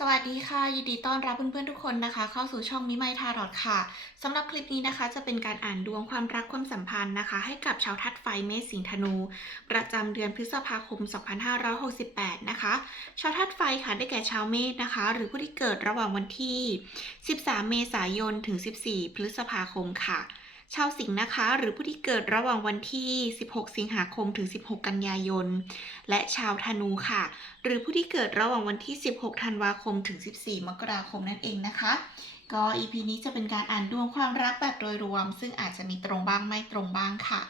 สวัสดีค่ะ ยินดีต้อนรับเพื่อนๆทุกคนนะคะ เข้าสู่ช่องมิไมทารอดค่ะสำหรับคลิปนี้นะคะ จะเป็นการอ่านดวงความรักความสัมพันธ์นะคะ ให้กับชาวทัดไฟเมษสิงห์ธนู ประจำเดือนพฤษภาคม 2568 นะคะ ชาวทัดไฟค่ะได้แก่ชาวเมษนะคะ หรือผู้ที่เกิดระหว่างวันที่ 13 เมษายนถึง 14 พฤษภาคมค่ะ ชาวสิงห์นะคะ หรือผู้ที่เกิดระหว่างวันที่ 16 สิงหาคมถึง 16 กันยายน และชาวธนูค่ะ หรือผู้ที่เกิดระหว่างวันที่ 16 ธันวาคมถึง 14 มกราคมนั่นเองนะคะ ก็ EP นี้จะเป็นการอ่านดวงความรักแบบโดยรวม ซึ่งอาจจะมีตรงบ้างไม่ตรงบ้างค่ะ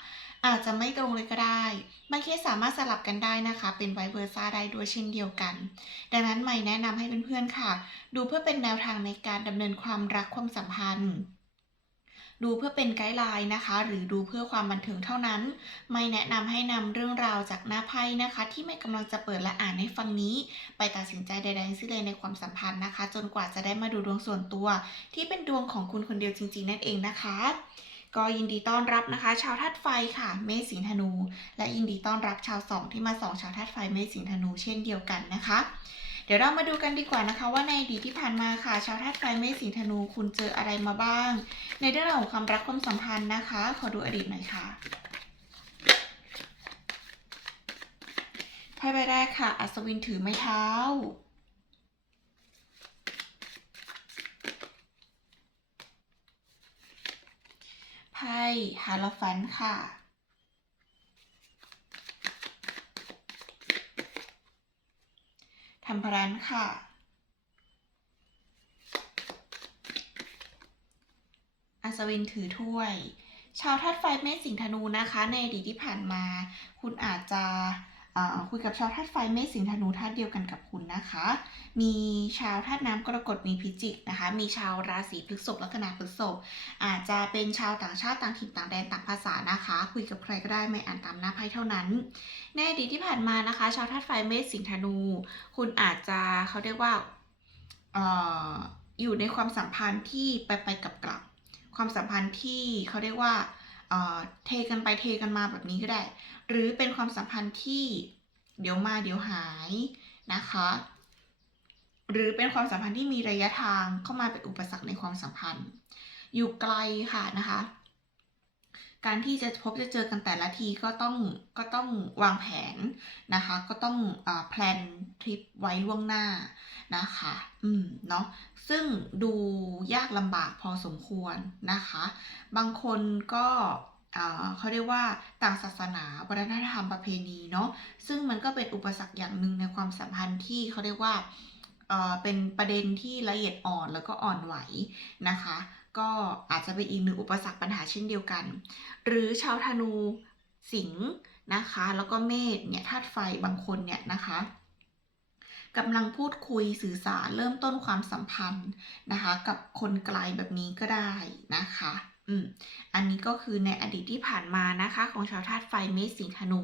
อาจจะไม่ตรงเลยก็ได้บางเคสสามารถสลับกันได้นะคะ เป็นไวเวอร์ซ่าได้ด้วยเช่นเดียวกัน ดังนั้นใหม่แนะนำให้เพื่อนๆค่ะ ดูเพื่อเป็นแนวทางในการดำเนินความรักความสัมพันธ์ ดูเพื่อเป็นไกด์ไลน์นะคะ หรือดูเพื่อความบันเทิงเท่านั้น ไม่แนะนำให้นำเรื่องราวจากหน้าไพ่นะคะ ที่ไม่กำลังจะเปิดและอ่านให้ฟังนี้ ไปตัดสินใจใดๆทั้งสิ้นเลยในความสัมพันธ์นะคะ จนกว่าจะได้มาดูดวงส่วนตัว ที่เป็นดวงของคุณคนเดียวจริง ๆ นั่นเองนะคะก็ยินดีต้อนรับนะคะชาวธาตุไฟค่ะ เมษสิงห์ธนู และยินดีต้อนรับชาวสองที่มาสองชาวธาตุไฟเมษสิงห์ธนูเช่นเดียวกันนะคะ เดี๋ยวเรามาดูกันดีกว่านะคะ ว่าในอดีตที่ผ่านมาค่ะ ชาวธาตุไฟเมษสิงธนู คุณเจออะไรมาบ้าง ในเรื่องราวของความรักความสัมพันธ์นะคะ ขอดูอดีตหน่อยค่ะไพ่ใบแรกค่ะ อัศวินถือไม้เท้า ไพ่ฮาลฟันค่ะ ทัมพรันค่ะ อัศวินถือถ้วย ชาวธาตุไฟเมษสิงธนูนะคะ ในอดีตที่ผ่านมา คุณอาจจะ คุยกับชาวธาตุไฟเมษสิงห์ธนูธาตุเดียวกันกับคุณนะคะ มีชาวธาตุน้ำกรกฎมีพิจิกนะคะ มีชาวราศีพฤษภลัคนาพฤษภอาจจะเป็นชาวต่างชาติต่างถิ่นต่างแดนต่างภาษานะคะ คุยกับใครก็ได้ไม่อ่านตามหน้าไพ่เท่านั้น ในอดีตที่ผ่านมานะคะ ชาวธาตุไฟเมษสิงห์ธนู คุณอาจจะเขาเรียกว่าอออยู่ในความสัมพันธ์ที่ไปไปกลับกลับความสัมพันธ์ที่เขาเรียกว่าเทกันไปเทกันมาแบบนี้ก็ได้ หรือเป็นความสัมพันธ์ที่เดี๋ยวมาเดี๋ยวหายนะคะ หรือเป็นความสัมพันธ์ที่มีระยะทางเข้ามาเป็นอุปสรรคในความสัมพันธ์ อยู่ไกลค่ะนะคะ การที่จะพบจะเจอกันแต่ละทีก็ต้องก็ต้องวางแผนนะคะ ก็ต้องอแพลนทริปไว้ล่วงหน้านะคะ อืมเนาะซึ่งดูยากลำบากพอสมควรนะคะ บางคนก็ เขาเรียกว่าต่างศาสนาวัฒนธรรมประเพณีเนาะซึ่งมันก็เป็นอุปสรรคอย่างหนึ่งในความสัมพันธ์ที่เขาเรียกว่าเป็นประเด็นที่ละเอียดอ่อนแล้วก็อ่อนไหวนะคะ ก็อาจจะเป็นอีกหนึ่งอุปสรรคปัญหาเช่นเดียวกัน หรือชาวธนูสิงห์นะคะ แล้วก็เมษเนี่ยธาตุไฟบางคนเนี่ยนะคะกำลังพูดคุยสื่อสารเริ่มต้นความสัมพันธ์นะคะ กับคนไกลแบบนี้ก็ได้นะคะ อืมอันนี้ก็คือในอดีตที่ผ่านมานะคะ ของชาวธาตุไฟเมษสิงห์ธนู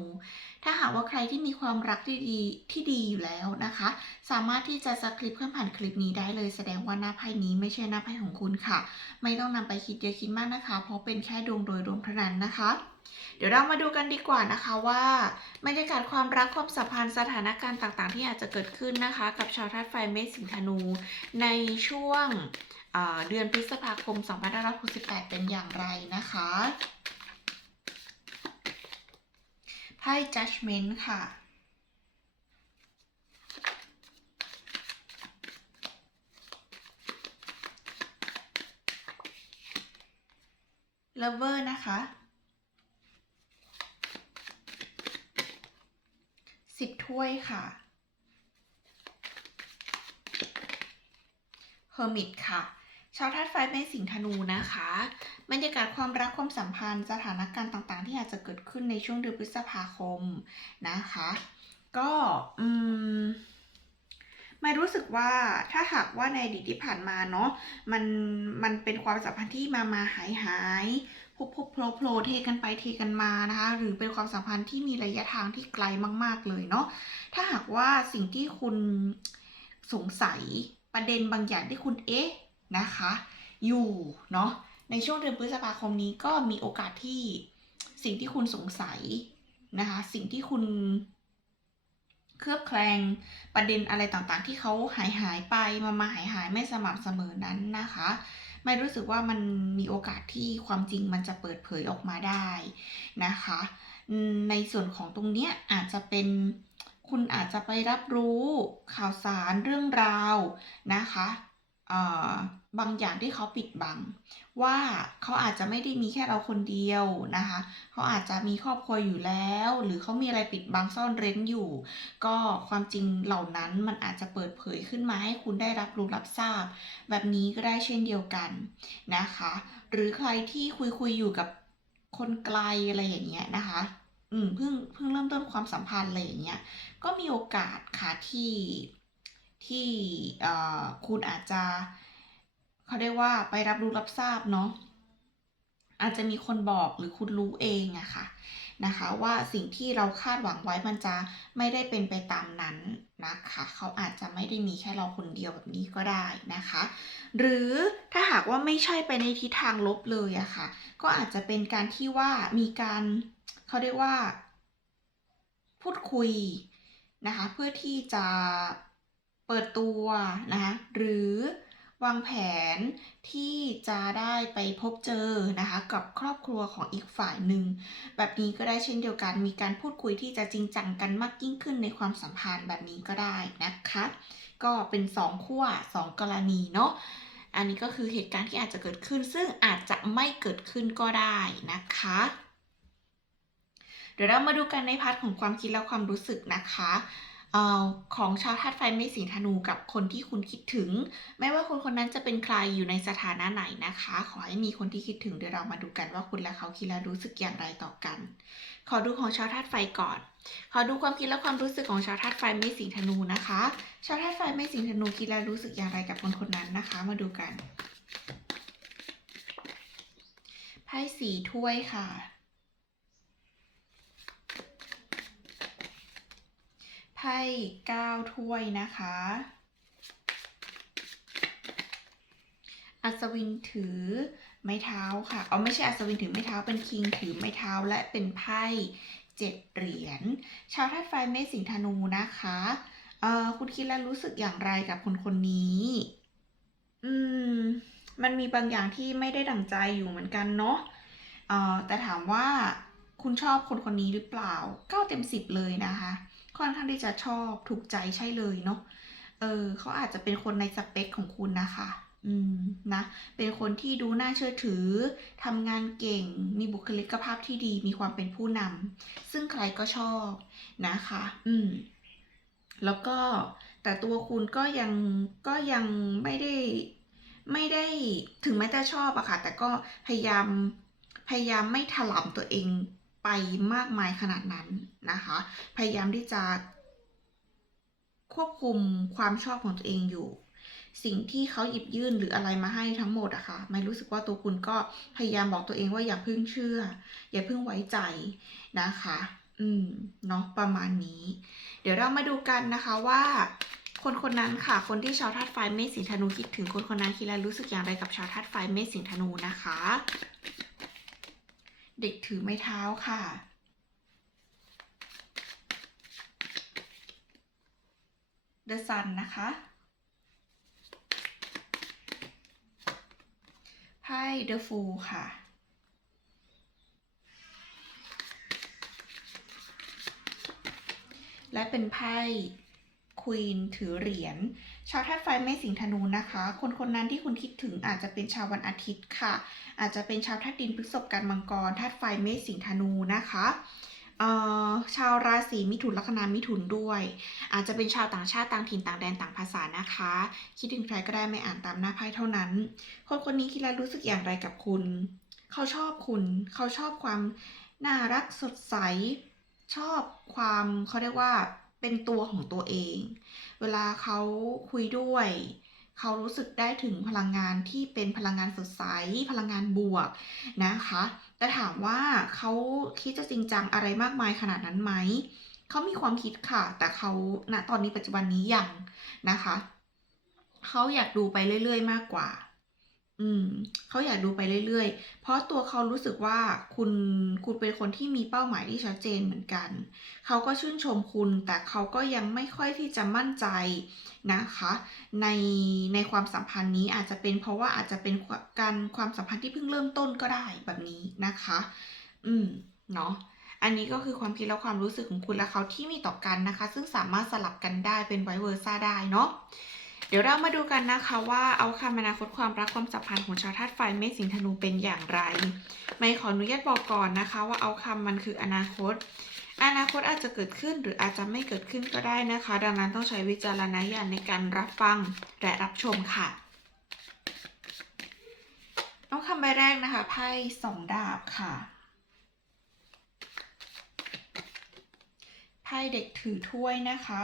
ถ้าหากว่าใครที่มีความรักที่ดีที่ดีอยู่แล้วนะคะ สามารถที่จะสคริปต์ขึ้นผ่านคลิปนี้ได้เลย แสดงว่าหน้าไพ่นี้ไม่ใช่หน้าไพ่ของคุณค่ะ ไม่ต้องนำไปคิดเยอะคิดมากนะคะ เพราะเป็นแค่ดวงโดยรวมเท่านั้นนะคะเดี๋ยวเรามาดูกันดีกว่านะคะว่าบรรยากาศความรักความสัมพันธ์สถานการณ์ต่างๆ ที่อาจจะเกิดขึ้นนะคะ กับชาวธาตุไฟเมษสิงห์ธนู ในช่วง เดือนพฤษภาคม 2568 เป็นอย่างไรนะคะไพ่ judgment ค่ะ lover นะคะสิบถ้วยค่ะ hermit ค่ะ ชาวธาตุไฟเป็นสิงห์ธนูนะคะบรรยากาศความรักความสัมพันธ์สถานการณ์ต่างๆ ที่อาจจะเกิดขึ้นในช่วงเดือนพฤษภาคมนะคะ ก็อืมไม่รู้สึกว่าถ้าหากว่าในอดีตที่ผ่านมาเนาะมันมันเป็นความสัมพันธ์ที่มามาหายหายพบพบโผล่โผล่เทกันไปเทกันมานะคะหรือเป็นความสัมพันธ์ที่มีระยะทางที่ไกลมาก ๆเลยเนาะถ้าหากว่าสิ่งที่คุณสงสัยประเด็นบางอย่างที่คุณเอ๊ะ นะคะ อยู่เนาะในช่วงเดือนพฤษภาคมนี้ก็มีโอกาสที่สิ่งที่คุณสงสัยนะคะ สิ่งที่คุณเคลือบแคลงประเด็นอะไรต่างๆ ที่เขาหายหายไปมามาหายหายไม่สม่ำเสมอนั้นนะคะ ไม่รู้สึกว่ามันมีโอกาสที่ความจริงมันจะเปิดเผยออกมาได้นะคะ ในส่วนของตรงเนี้ยอาจจะเป็นคุณอาจจะไปรับรู้ข่าวสารเรื่องราวนะคะ บางอย่างที่เขาปิดบัง ว่าเขาอาจจะไม่ได้มีแค่เราคนเดียวนะคะเขาอาจจะมีครอบครัวอยู่แล้ว หรือเขามีอะไรปิดบังซ่อนเร้นอยู่ ก็ความจริงเหล่านั้นมันอาจจะเปิดเผยขึ้นมาให้คุณได้รับรู้รับทราบ แบบนี้ก็ได้เช่นเดียวกันนะคะ หรือใครที่คุยคุยอยู่กับคนไกลอะไรอย่างเงี้ยนะคะอืมเพิ่งเพิ่งเริ่มต้นความสัมพันธ์อะไรอย่างเงี้ยก็มีโอกาสค่ะที่ ที่คุณอาจจะเขาเรียกว่าไปรับรู้รับทราบเนาะอาจจะมีคนบอกหรือคุณรู้เองอะค่ะนะคะว่าสิ่งที่เราคาดหวังไว้มันจะไม่ได้เป็นไปตามนั้นนะคะเขาอาจจะไม่ได้มีแค่เราคนเดียวแบบนี้ก็ได้นะคะ หรือถ้าหากว่าไม่ใช่ไปในทิศทางลบเลยอะค่ะ ก็อาจจะเป็นการที่ว่ามีการเขาเรียกว่า พูดคุยนะคะ เพื่อที่จะ ปิดตัวนะคะหรือวางแผนที่จะได้ไปพบเจอนะคะกับครอบครัวของอีกฝ่ายหนึ่ง แบบนี้ก็ได้เช่นเดียวกันมีการพูดคุยที่จะจริงจังกันมากยิ่งขึ้นในความสัมพันธ์แบบนี้ก็ได้นะคะ ก็เป็นสองขั้วสองกรณีเนาะอันนี้ก็คือเหตุการณ์ที่อาจจะเกิดขึ้น ซึ่งอาจจะไม่เกิดขึ้นก็ได้นะคะ เดี๋ยวเรามาดูกันในพาร์ทของความคิดและความรู้สึกนะคะ ของชาวธาตุไฟเมษสิงธนูกับคนที่คุณคิดถึง ไม่ว่าคนคนนั้นจะเป็นใครอยู่ในสถานะไหนนะคะ ขอให้มีคนที่คิดถึงเดี๋ยวเรามาดูกันว่าคุณและเขาคิดและรู้สึกอย่างไรต่อกัน ขอดูของชาวธาตุไฟก่อน ขอดูความคิดและความรู้สึกของชาวธาตุไฟเมษสิงธนูนะคะ ชาวธาตุไฟเมษสิงธนูคิดและรู้สึกอย่างไรกับคนคนนั้นนะคะ มาดูกันไพ่สีถ้วยค่ะ ไพ่เก้าถ้วยนะคะ อัศวินถือไม้เท้าค่ะ เอาไม่ใช่อัศวินถือไม้เท้า เป็นคิงถือไม้เท้าและเป็นไพ่เจ็ดเหรียญ ชาวธาตุไฟเมษสิงธนูนะคะ เอ่อ คุณคิดและรู้สึกอย่างไรกับคนคนนี้ อืม มันมีบางอย่างที่ไม่ได้ดั่งใจอยู่เหมือนกันเนาะ เอ่อ แต่ถามว่าคุณชอบคนคนนี้หรือเปล่า เก้าเต็มสิบเลยนะคะ ค่อนข้างที่จะชอบถูกใจใช่เลยเนาะเออเขาอาจจะเป็นคนในสเปคของคุณนะคะ อืมนะ เป็นคนที่ดูน่าเชื่อถือทำงานเก่ง มีบุคลิกภาพที่ดี มีความเป็นผู้นำซึ่งใครก็ชอบนะคะ อืม แล้วก็แต่ตัวคุณก็ยังก็ยังไม่ได้ไม่ได้ถึงแม้จะชอบอะค่ะ แต่ก็พยายามพยายามไม่ถลำตัวเอง ไปมากมายขนาดนั้นนะคะ พยายามที่จะควบคุมความชอบของตัวเองอยู่ สิ่งที่เขาหยิบยื่นหรืออะไรมาให้ทั้งหมดอะค่ะไม่รู้สึกว่าตัวคุณก็พยายามบอกตัวเองว่าอย่าเพิ่งเชื่อ อย่าเพิ่งไว้ใจนะคะ อืมเนาะประมาณนี้ เดี๋ยวเรามาดูกันนะคะว่าคนคนนั้นค่ะ คนที่ชาวธาตุไฟเมษสิงห์ธนูคิดถึงคนคนนั้นคิดและรู้สึกอย่างไรกับชาวธาตุไฟเมษสิงห์ธนูนะคะ เด็กถือไม้เท้าค่ะ The Sun นะคะ ไพ่ The Fool ค่ะและเป็นไพ่ควีนถือเหรียญ ชาวธาตุไฟเมษสิงธนูนะคะ คนคนนั้นที่คุณคิดถึงอาจจะเป็นชาววันอาทิตย์ค่ะ อาจจะเป็นชาวธาตุดินพฤษภกันมังกรธาตุไฟเมษสิงธนูนะคะเอ่อชาวราศีมิถุนลัคนามิถุนด้วย อาจจะเป็นชาวต่างชาติต่างถิ่นต่างแดนต่างภาษานะคะ คิดถึงใครก็ได้ไม่อ่านตามหน้าไพ่เท่านั้น คนคนนี้คิดแล้วรู้สึกอย่างไรกับคุณ เขาชอบคุณ เขาชอบความน่ารักสดใส ชอบความเขาเรียกว่า เป็นตัวของตัวเอง เวลาเขาคุยด้วย เขารู้สึกได้ถึงพลังงานที่เป็นพลังงานสดใส พลังงานบวกนะคะ แต่ถามว่าเขาคิดจะจริงจังอะไรมากมายขนาดนั้นไหม เขามีความคิดค่ะ แต่เขาณตอนนี้ปัจจุบันนี้ยังนะคะ เขาอยากดูไปเรื่อย ๆ มากกว่า อืม เขาอยากดูไปเรื่อย ๆ เพราะตัวเขารู้สึกว่าคุณ คุณเป็นคนที่มีเป้าหมายที่ชัดเจนเหมือนกัน เขาก็ชื่นชมคุณ แต่เขาก็ยังไม่ค่อยที่จะมั่นใจนะคะ ใน ในความสัมพันธ์นี้อาจจะเป็นเพราะว่าอาจจะเป็นการความสัมพันธ์ที่เพิ่งเริ่มต้นก็ได้แบบนี้นะคะ อืม เนาะอันนี้ก็คือความคิดและความรู้สึกของคุณและเขาที่มีต่อกันนะคะ ซึ่งสามารถสลับกันได้เป็นไวเวอร์ซ่าได้เนาะ ดี๋ยวเรามาดูกันนะคะว่าเอาคำอนาคตความรักความสัมพันธ์ของชาวธาตุไฟเมษสิงธนูเป็นอย่างไร ไม่ขออนุญาตบอกก่อนนะคะ ว่าเอาคำมันคืออนาคต อนาคตอาจจะเกิดขึ้นหรืออาจจะไม่เกิดขึ้นก็ได้นะคะ ดังนั้นต้องใช้วิจารณญาณในการรับฟังและรับชมค่ะเอาคำใบแรกนะคะไพ่สองดาบค่ะไพ่เด็กถือถ้วยนะคะ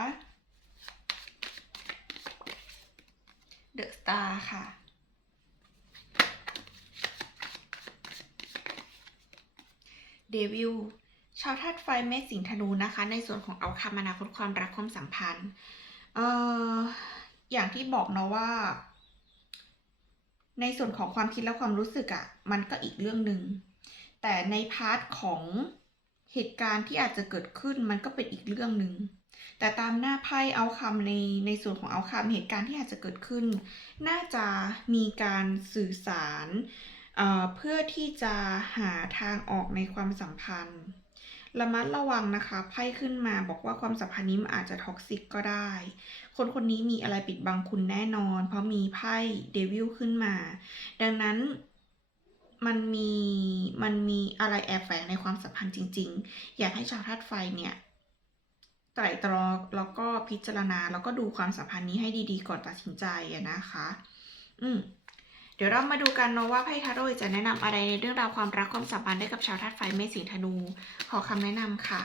เดอะสตาร์ค่ะ เดวิลชาวธาตุไฟเมษสิงห์ธนูนะคะ ในส่วนของเอาคำอนาคตความรักความสัมพันธ์ เอ่อ อย่างที่บอกเนาะว่า ในส่วนของความคิดและความรู้สึกอะ่ะ มันก็อีกเรื่องหนึ่ง แต่ในพาร์ทของ เหตุการณ์ที่อาจจะเกิดขึ้นมันก็เป็นอีกเรื่องหนึ่งแต่ตามหน้าไพ่เอาคำในในส่วนของเอาคำเหตุการณ์ที่อาจจะเกิดขึ้น น่าจะมีการสื่อสารเอ่อเพื่อที่จะหาทางออกในความสัมพันธ์ ระมัดระวังนะคะไพ่ขึ้นมาบอกว่าความสัมพันธ์นี้มันอาจจะท็อกซิกก็ได้ คนคนนี้มีอะไรปิดบังคุณแน่นอน เพราะมีไพ่เดวิลขึ้นมา ดังนั้น มันมีมันมีอะไรแอบแฝงในความสัมพันธ์จริง ๆ อยากให้ชาวธาตุไฟเนี่ยไตร่ตรองแล้วก็พิจารณาแล้วก็ดูความสัมพันธ์นี้ให้ดีๆ ก่อนตัดสินใจนะคะ อืมเดี๋ยวเรามาดูกันเนาะว่าไพ่ทาโร่จะแนะนำอะไรในเรื่องราวความรักความสัมพันธ์ได้กับชาวธาตุไฟเมษสิงธนู ขอคำแนะนำค่ะ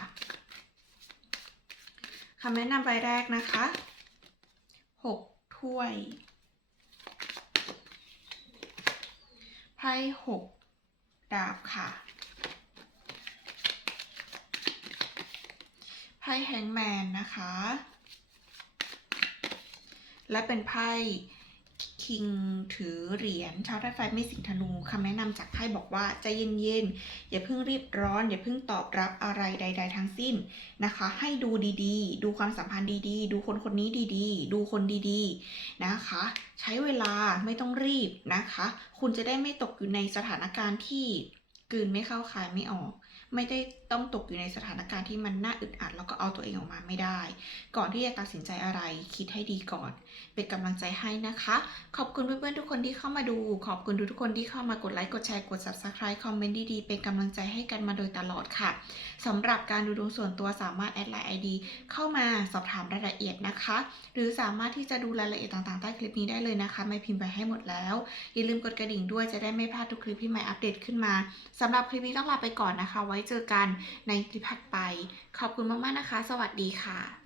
คำแนะนำใบแรกนะคะหกถ้วย ไพ่หกดาบค่ะ ไพ่แฮงแมนนะคะ และเป็นไพ่ คิงถือเหรียญชาวธาตุไฟไม่สิงธนูคำแนะนำจากไพ่บอกว่าใจเย็นๆ อย่าเพิ่งรีบร้อน อย่าเพิ่งตอบรับอะไรใด ๆ ทั้งสิ้นนะคะ ให้ดูดีๆ ดูความสัมพันธ์ดีๆ ดูคนคนนี้ดีๆ ดูคนดีๆนะคะ ใช้เวลาไม่ต้องรีบนะคะ คุณจะได้ไม่ตกอยู่ในสถานการณ์ที่กืนไม่เข้าคายไม่ออก ไม่ได้ ต้องตกอยู่ในสถานการณ์ที่มันน่าอึดอัด แล้วก็เอาตัวเองออกมาไม่ได้ ก่อนที่จะตัดสินใจอะไรคิดให้ดีก่อน เป็นกำลังใจให้นะคะ ขอบคุณเพื่อนๆทุกคนที่เข้ามาดู ขอบคุณทุกคนที่เข้ามากดไลค์กดแชร์กด subscribe คอมเมนต์ดีๆเป็นกำลังใจให้กันมาโดยตลอดค่ะสำหรับการดูดวงส่วนตัวสามารถแอดไลน์ ID เข้ามาสอบถามรายละเอียดนะคะ หรือสามารถที่จะดูรายละเอียดต่างๆใต้คลิปนี้ได้เลยนะคะ ไม่พิมพ์ไปให้หมดแล้ว อย่าลืมกดกระดิ่งด้วยจะได้ไม่พลาดทุกคลิปที่ใหม่อัปเดตขึ้นมาสำหรับคลิปนี้ต้องลาไปก่อนนะคะ ไว้เจอกันในคลิปถัดไป ขอบคุณมากๆนะคะ สวัสดีค่ะ